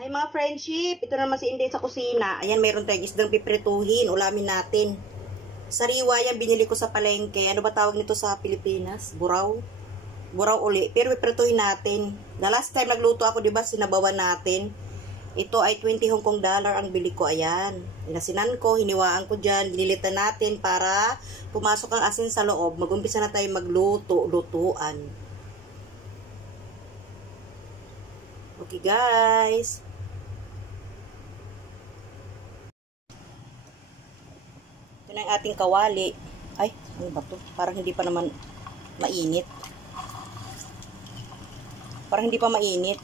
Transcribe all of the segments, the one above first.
Hi mga friendship, ito naman si Inday sa kusina. Ayan, meron tayong isdang piprituhin. Ulamin natin. Sariwa yan, binili ko sa palengke. Ano ba tawag nito sa Pilipinas? Buraw? Buraw uli. Pero piprituhin natin. The last time nagluto ako, diba, sinabawan natin. Ito ay 20 Hong Kong dollar ang bili ko. Ayan. Inasinan ko, hiniwaan ko dyan. Lilitan natin para pumasok ang asin sa loob. Mag-umpisa na tayo magluto-lutuan. Okay guys. Ito na yung ating kawali. Ay, ano ba to? Parang hindi pa naman mainit. Parang hindi pa mainit.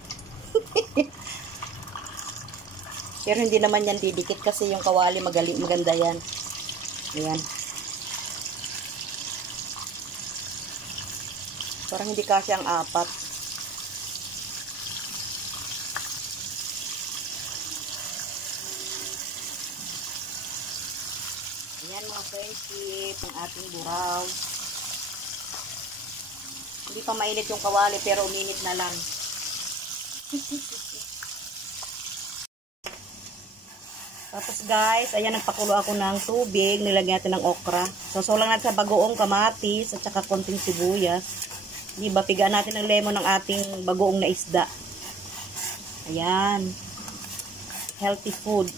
Pero hindi naman yan didikit kasi yung kawali maganda yan. Ayan. Parang hindi kasi ang apat. Ayan mga friendship, ang ating buraw. Hindi pa mainit yung kawali pero uminit na lang. Tapos guys, ayan, nagpakulo ako ng tubig. Nilagyan natin ng okra. Susulang natin sa bagoong kamatis at saka konting sibuyas. Diba, pigaan natin ng lemon ng ating bagoong na isda. Ayan. Healthy food.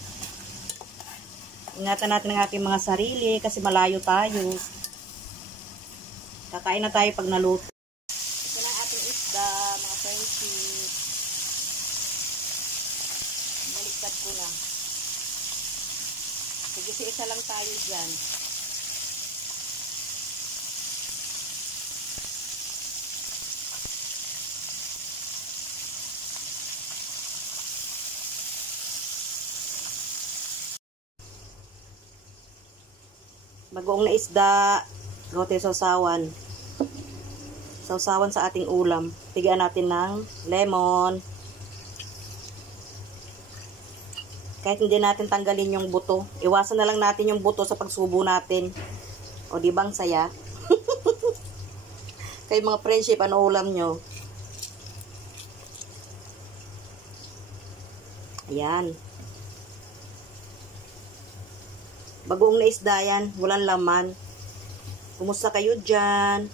Ingatan natin ang ating mga sarili kasi malayo tayo. Kakain na tayo pag naluto. Ito na ang ating isda, mga friendship. Baliktad ko na. Sige, isa lang tayo dyan. Bagoong na isda, gote sausawan. Sausawan sa ating ulam. Tigaan natin ng lemon. Kahit hindi natin tanggalin yung buto. Iwasan na lang natin yung buto sa pagsubo natin. O di bang saya? Kayo mga friendship, ano ulam nyo? Ayan. Bagoong na isda yan, walang laman. Kumusta kayo dyan?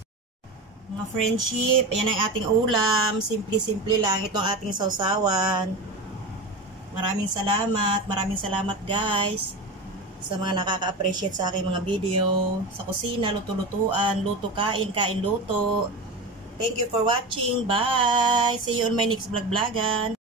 Mga friendship, ayan ang ating ulam. Simple-simple lang. Ito ang ating sausawan. Maraming salamat guys. Sa mga nakaka-appreciate sa aking mga video. Sa kusina, luto-lutuan, luto kain, kain luto. Thank you for watching. Bye! See you on my next vlog-vlogan.